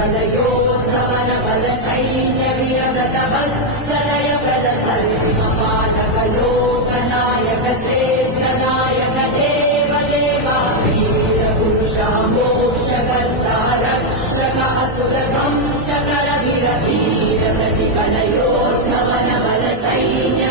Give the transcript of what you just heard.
प्रतिबलयोद्धवन बल सैन्य विरगत वत्सलय प्रदधर्मपालक लोकनायक श्रेष्ठ नायक देव देवा वीर पुरुषः मोक्षकर्ता रक्षक असुर ध्वंसकर वीर वीर प्रतिबलयोद्धवन बल सैन्य